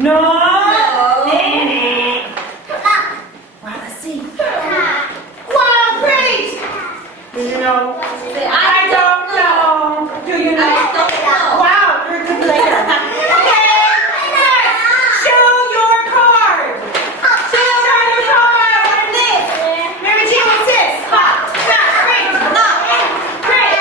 No. Wow, let's see. Wow, great. Do you know? I don't know. Do you know? Wow, you're a good player. Okay, next. Show your card. Show your card. What's this? Mary Jean, what's this? Hot. Not great. No. Great.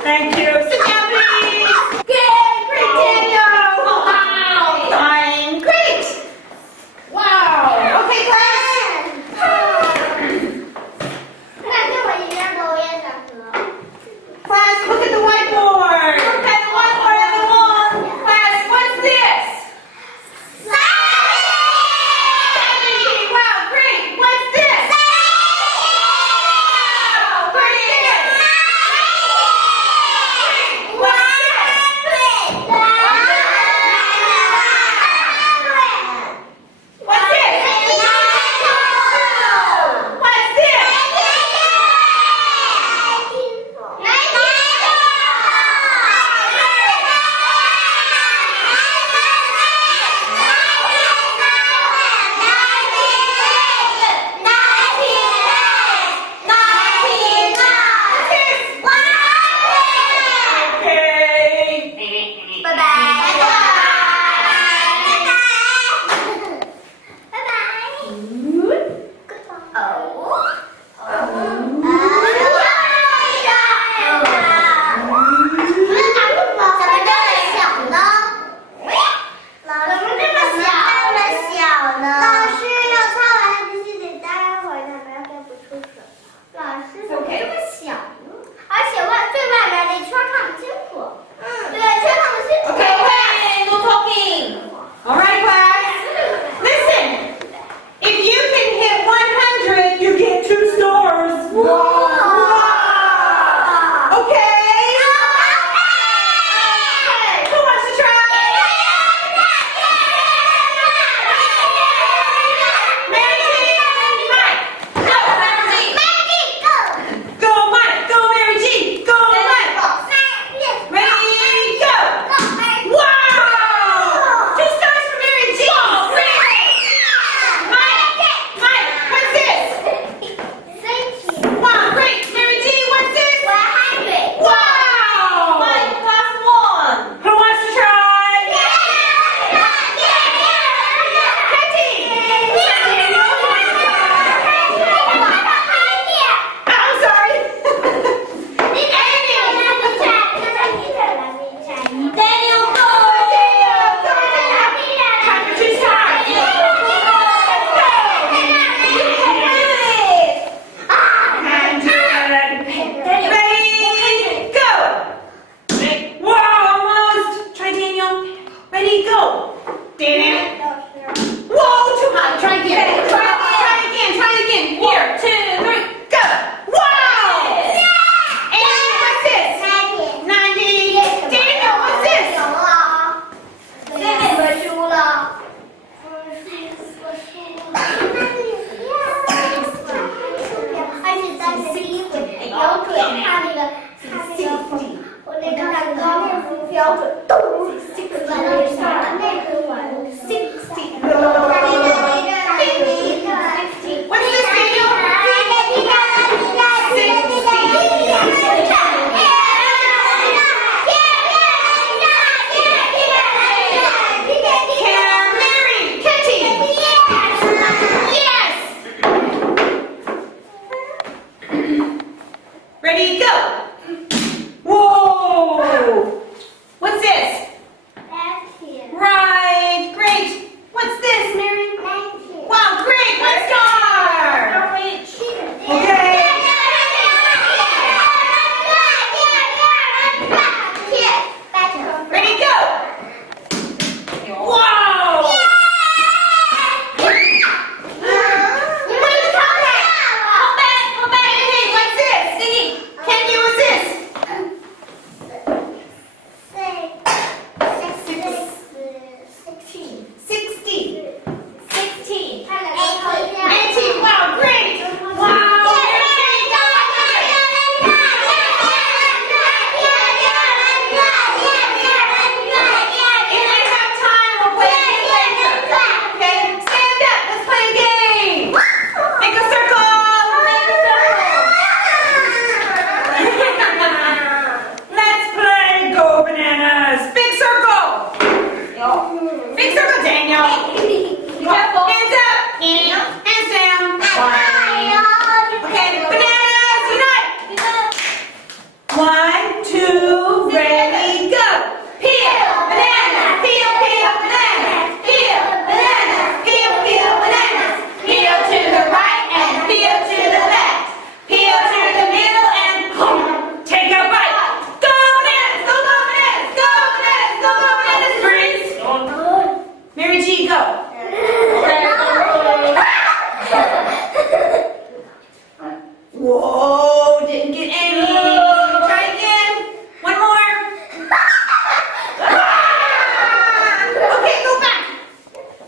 Thank you. Sit down, please. Good. Great, Daniel. Wow. Fine. Great. Wow. Okay, class. Class, look at the whiteboard. Look at the whiteboard, everyone. Class, what's this? Wow, great. What's this? Wow, what's this? What's All right, class. Listen. If you can hit 100, you get 2 stars. Wow. Okay. Who wants to try? Mary Jean, Mike. Go, Mary Jean. Go, Mike. Go, Mary Jean. Go, Mike. Ready, go. Wow. 2 stars for Mary Jean. Mike, what's this? Wow, great. Mary Jean, what's this? Wow. Mike, class 1. Who wants to try? Hetty. I'm sorry. Daniel, go. Time for 2 stars. Ready, go. Wow, almost. Try Daniel. Ready, go. Daniel. Whoa, too high. Try again. Try again. Here, 2, 3, go. Wow. And what's this? 90. Daniel, what's this? What's this, Daniel? 60. Kitty. Yes. Ready, go. Whoa. What's this? Right. Great. What's this, Mary? Wow, great. 1 star. Okay. Ready, go. Wow. Come back. Hey, what's this? Kenny, what's this? Now, Be careful. hands up. Hands down. Okay, bananas unite. 1, 2, ready, go. Peel, banana, peel, peel, banana. Peel, banana, peel, peel, banana. Peel to the right and peel to the left. Peel to the middle and take a bite. Go bananas, go, go bananas, go bananas, go, go bananas, freeze. Mary G, go. Whoa, didn't get any. Try again. One more. Okay, go back.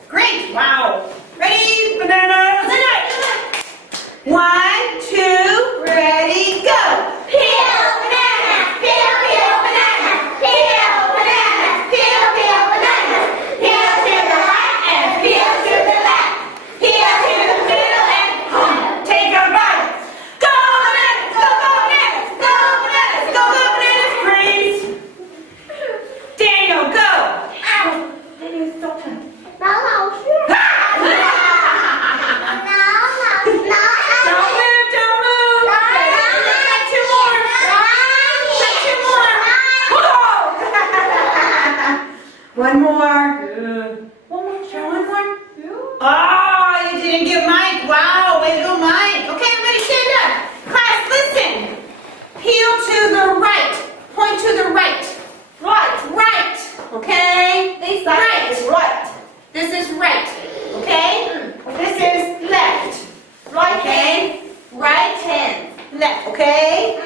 Great. Wow. Ready? Bananas. 1, 2, ready, go. Peel banana, peel, peel banana, peel banana, peel, peel banana. Peel to the right and peel to the left. Peel to the middle and take a bite. Go bananas, go, go bananas, go bananas, go, go bananas, freeze. Daniel, go. Daniel, stop him. Don't move, don't move. Try 2 more. Try 2 more. Whoa. One more. One more. Try one more. Oh, you didn't get Mike. Wow, way to go, Mike. Okay, everybody stand up. Class, listen. Peel to the right. Point to the right. Right. Okay? This side is right. This is right. Okay? This is left. Right Okay? hand. Right hand. Left. Okay?